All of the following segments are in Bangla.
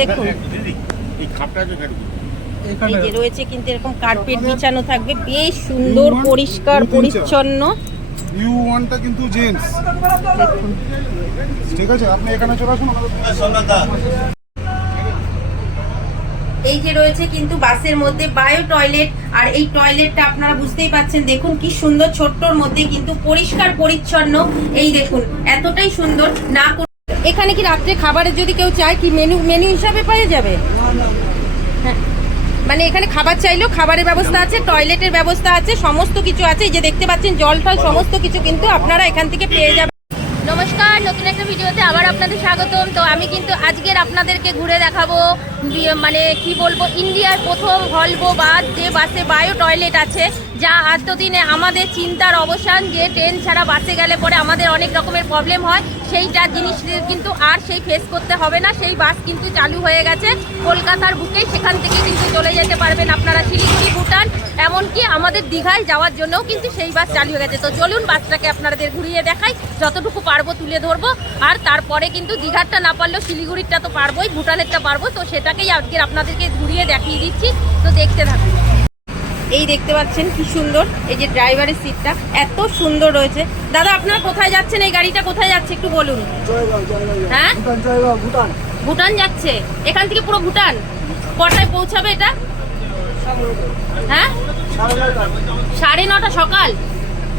দেখুন। এই যে রয়েছে কিন্তু এরকম কার্পেট বিছানো থাকবে বেশ সুন্দর পরিষ্কার পরিচ্ছন্ন। ইউ ওয়ানটা কিন্তু জেন্টস ঠিক আছে আপনি এখানে চলে আসুন এই যে রয়েছে কিন্তু বাসের মধ্যে বায়ো টয়লেট আর এই টয়লেটটা আপনারা বুঝতেই পাচ্ছেন দেখুন কি সুন্দর ছোট্টর মধ্যে কিন্তু পরিষ্কার পরিচ্ছন্ন। এই দেখুন এতটাই সুন্দর না এখানে কি রাত্রে খাবারের যদি কেউ চায়, কি মেনু মেনু হিসাবে পেয়ে যাবে? হ্যাঁ। মানে এখানে খাবার চাইলেও খাবারের ব্যবস্থা আছে টয়লেটের ব্যবস্থা আছে, সমস্ত কিছু আছে। এই যে দেখতে পাচ্ছেন, জল টল সমস্ত কিছু কিন্তু আপনারা এখান থেকে পেয়ে যাবেন। নমস্কার, নতুন একটা ভিডিওতে আবার আপনাদের স্বাগতম। তো আমি কিন্তু আজকের আপনাদেরকে ঘুরে দেখাবো মানে কি বলব, ইন্ডিয়ার প্রথম ভলভো বাস যে বাসে বায়ো টয়লেট আছে। যা এতদিনে আমাদের চিন্তার অবসান, যে ট্রেন ছাড়া বাসে গেলে পরে আমাদের অনেক রকমের প্রবলেম হয়, সেইটা জিনিস কিন্তু আর সেই ফেস করতে হবে না। সেই বাস কিন্তু চালু হয়ে গেছে। কলকাতার বুকেই সেখান থেকে কিন্তু চলে যেতে পারবেন আপনারা শিলিগুড়ি, ভুটান, এমনকি আমাদের দীঘায় যাওয়ার জন্যও কিন্তু সেই বাস চালু হয়ে গেছে। তো চলুন বাসটাকে আপনাদের ঘুরিয়ে দেখাই। যতটুকু পারব তুলে ধরবো। আর তারপরে কিন্তু দীঘারটা না পারলেও শিলিগুড়িরটা তো পারবোই, ভুটানেরটা পারব। তো সেটাকেই আজকে আপনাদেরকে ঘুরিয়ে দেখিয়ে দিচ্ছি। তো দেখতে থাকুন। এই দেখতে পাচ্ছেন কি সুন্দর এই যে ড্রাইভারের সিটটা এত সুন্দর রয়েছে। দাদা আপনারা কোথায় যাচ্ছেন? এই গাড়িটা কোথায় যাচ্ছে? একটু বলুন। হ্যাঁ? ভুটান যাচ্ছে? এখান থেকে পুরো ভুটান? কটায় পৌঁছাবে এটা? হ্যাঁ? সাড়ে নটা সকাল।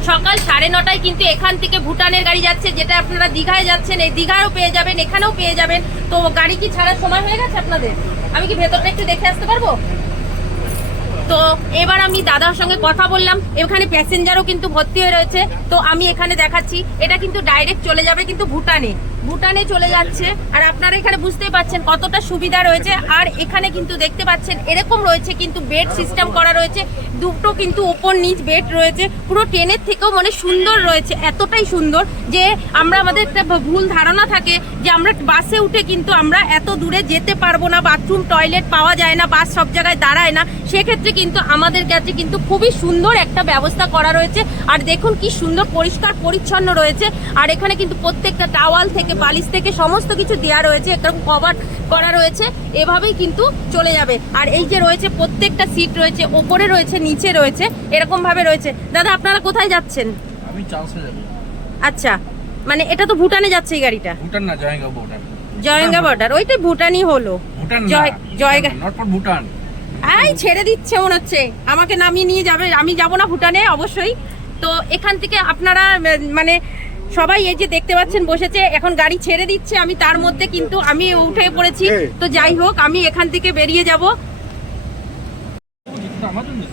সকাল সাড়ে নটায় কিন্তু এখান থেকে ভুটানের গাড়ি যাচ্ছে যেটা আপনারা দীঘায় যাচ্ছেন। এই দীঘায়ও পেয়ে যাবেন এখানেও পেয়ে যাবেন। তো গাড়ি কি ছাড়ার সময় হয়ে গেছে আপনাদের? আমি কি ভেতরটা একটু দেখে আসতে পারব? তো এবার আমি দাদার সঙ্গে কথা বললাম। এখানে প্যাসেঞ্জারও কিন্তু ভর্তি হয়ে রয়েছে। তো আমি এখানে দেখাচ্ছি। এটা কিন্তু ডাইরেক্ট চলে যাবে কিন্তু ভুটানে। ভুটানে চলে যাচ্ছে। আর আপনারা এখানে বুঝতেই পাচ্ছেন কতটা সুবিধা রয়েছে। আর এখানে কিন্তু দেখতে পাচ্ছেন, এরকম রয়েছে কিন্তু বেড সিস্টেম করা রয়েছে। দুটো কিন্তু ওপর নিচ বেড রয়েছে। পুরো ট্রেনের থেকেও মানে সুন্দর রয়েছে। এতটাই সুন্দর যে আমরা আমাদের একটা ভুল ধারণা থাকে যে আমরা বাসে উঠে কিন্তু আমরা এত দূরে যেতে পারব না। বাথরুম, টয়লেট পাওয়া যায় না। বাস সব জায়গায় দাঁড়ায় না। সেক্ষেত্রে কিন্তু আমাদের কাছে কিন্তু খুবই সুন্দর একটা ব্যবস্থা করা রয়েছে। আর দেখুন কি সুন্দর পরিষ্কার পরিচ্ছন্ন রয়েছে। আর এখানে কিন্তু প্রত্যেকটা টাওয়াল থেকে বালিশ থেকে সমস্ত কিছু দেওয়া রয়েছে। এরকম কভার করা রয়েছে। এভাবেই কিন্তু চলে যাবে। আর এই যে রয়েছে প্রত্যেকটা সিট রয়েছে ওপরে রয়েছে নিচে রয়েছে এরকম ভাবে রয়েছে। দাদা আপনারা কোথায় যাচ্ছেন? আমি চান্সে যাব। আচ্ছা মানে এটা তো ভুটানে যাচ্ছে এই গাড়িটা? ভুটান না জয়গাঁও ভুটান জয়ঙ্গা বর্ডার ওইটাই ভুটানই হলো। ভুটান জয় জয়গা নট ফর ভুটান। এই ছেড়ে দিচ্ছে মনে হচ্ছে। আমাকে নামিয়ে নিয়ে যাবে। আমি যাব না ভুটানে অবশ্যই। তো এখান থেকে আপনারা মানে সবাই এই যে দেখতে পাচ্ছেন বসেছে। এখন গাড়ি ছেড়ে দিচ্ছে। আমি তার মধ্যে কিন্তু আমি উঠে পড়েছি। তো যাই হোক আমি এখান থেকে বেরিয়ে যাব আমার জন্য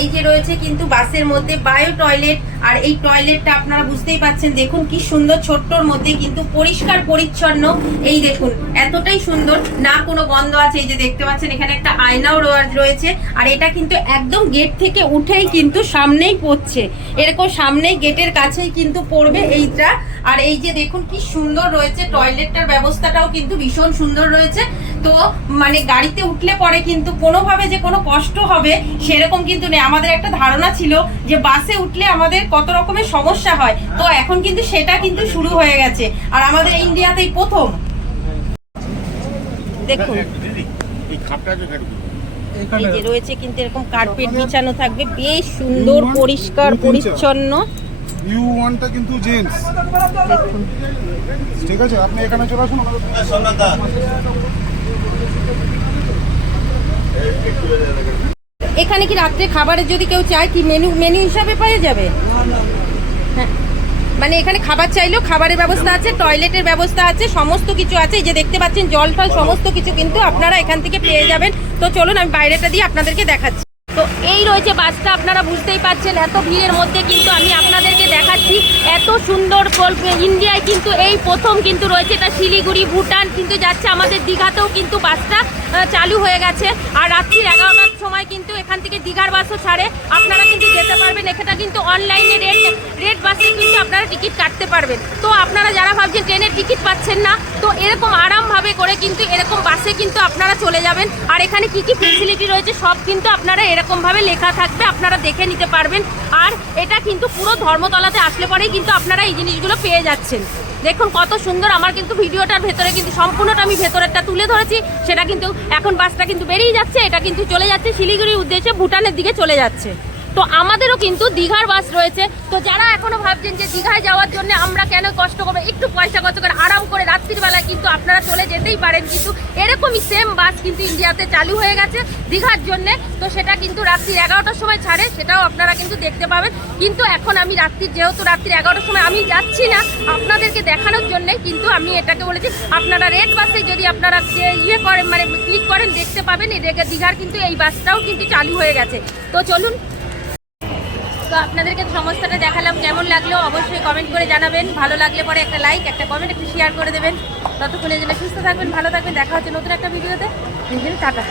এই যে রয়েছে কিন্তু বাসের মধ্যে বায়ো টয়লেট, আর এই টয়লেটটা আপনারা বুঝতেই পাচ্ছেন। দেখুন কি সুন্দর ছোট্টর মধ্যে কিন্তু পরিষ্কার পরিচ্ছন্ন। এই দেখুন, এতটাই সুন্দর, না কোনো গন্ধ আছে। এই যে দেখতে পাচ্ছেন, এখানে একটা আয়নাও রয়ে- রয়েছে। আর এটা কিন্তু একদম গেট থেকে উঠেই কিন্তু সামনেই পড়ছে। এরকম সামনেই গেটের কাছেই কিন্তু পড়বে এইটা। আর এই যে দেখুন কি সুন্দর রয়েছে, টয়লেটটার ব্যবস্থাটাও কিন্তু ভীষণ সুন্দর রয়েছে। তো মানে গাড়িতে উঠলে পরে কিন্তু কোনোভাবে যে কোনো কষ্ট হবে সেরকম কিন্তু নেই। আমাদের একটা ধারণা ছিল যে বাসে উঠলে আমাদের কত রকমের সমস্যা হয়। তো এখন কিন্তু সেটা কিন্তু শুরু হয়ে গেছে। আর আমাদের ইন্ডিয়াতেই প্রথম। দেখুন। রয়েছে কিন্তু এরকম কার্পেট বিছানো থাকবে। বেশ সুন্দর পরিষ্কার পরিচ্ছন্ন। ইউ ওয়ানটা কিন্তু জেন্টস। ঠিক আছে, আপনি এখানে চলে আসুন। এখানে কি রাত্রে খাবারের যদি কেউ চায়, কি মেনু মেনু হিসাবে পেয়ে যাবে? হ্যাঁ। মানে এখানে খাবার চাইলেও খাবারের ব্যবস্থা আছে টয়লেটের ব্যবস্থা আছে, সমস্ত কিছু আছে। এই যে দেখতে পাচ্ছেন জল টল সমস্ত কিছু কিন্তু আপনারা এখান থেকে পেয়ে যাবেন। তো চলুন, আমি বাইরেটা দিয়ে আপনাদেরকে দেখাচ্ছি। তো এই রয়েছে বাসটা, আপনারা বুঝতেই পারছেন, এত ভিড়ের মধ্যে কিন্তু আমি আপনাদেরকে দেখাচ্ছি, এত সুন্দর ইন্ডিয়ায় কিন্তু এই প্রথম কিন্তু রয়েছে, এটা শিলিগুড়ি, ভুটান কিন্তু যাচ্ছে আমাদের দীঘাতেও কিন্তু বাসটা। চালু হয়ে গেছে। আর রাত্রির এগারোটার সময় কিন্তু এখান থেকে দীঘার বাসও ছাড়ে। আপনারা কিন্তু যেতে পারবেন। এখানে কিন্তু অনলাইনে রেট রেট বাসে কিন্তু আপনারা টিকিট কাটতে পারবেন। তো আপনারা যারা ভাবছেন ট্রেনের টিকিট পাচ্ছেন না, তো এরকম আরামভাবে করে কিন্তু এরকম বাসে কিন্তু আপনারা চলে যাবেন। আর এখানে কি কি ফেসিলিটি রয়েছে, সব কিন্তু আপনারা এরকমভাবে লেখা থাকবে। আপনারা দেখে নিতে পারবেন। আর এটা কিন্তু পুরো ধর্মতলাতে আসলে পরেই কিন্তু আপনারা এই জিনিসগুলো পেয়ে যাচ্ছেন। দেখুন কত সুন্দর, আমার কিন্তু ভিডিওটার ভেতরে কিন্তু সম্পূর্ণটা আমি ভেতরেরটা তুলে ধরেছি। সেটা কিন্তু এখন বাসটা কিন্তু বেরিয়ে যাচ্ছে, এটা কিন্তু চলে যাচ্ছে শিলিগুড়ির উদ্দেশ্যে, ভুটানের দিকে চলে যাচ্ছে। তো আমাদেরও কিন্তু দীঘার বাস রয়েছে। তো যারা এখনও ভাবছেন যে দীঘায় যাওয়ার জন্য আমরা কেন কষ্ট করব, একটু পয়সা খরচ করে আরাম করে রাত্রির বেলায় কিন্তু আপনারা চলে যেতেই পারেন কিন্তু এরকমই সেম বাস কিন্তু ইন্ডিয়াতে চালু হয়ে গেছে দীঘার জন্য। তো সেটা কিন্তু রাত্রি এগারোটার সময় ছাড়ে, সেটাও আপনারা কিন্তু দেখতে পাবেন। কিন্তু এখন আমি রাত্রির, যেহেতু রাত্রি এগারোটার সময় আমি যাচ্ছি না, আপনাদেরকে দেখানোর জন্যে কিন্তু আমি এটাকে বলেছি, আপনারা রেড বাসে যদি আপনারা যে ইয়ে করেন মানে ক্লিক করেন, দেখতে পাবেন রেগে দীঘার কিন্তু এই বাসটাও কিন্তু চালু হয়ে গেছে। তো চলুন তো আপনাদেরকে সমস্যাটা দেখালাম, কেমন লাগল অবশ্যই কমেন্ট করে জানাবেন। ভালো লাগলে পরে একটা লাইক একটা কমেন্ট একটু শেয়ার করে দেবেন। ততক্ষণের জন্য সুস্থ থাকবেন, ভালো থাকবেন, দেখা হচ্ছে নতুন একটা ভিডিওতে টাটা।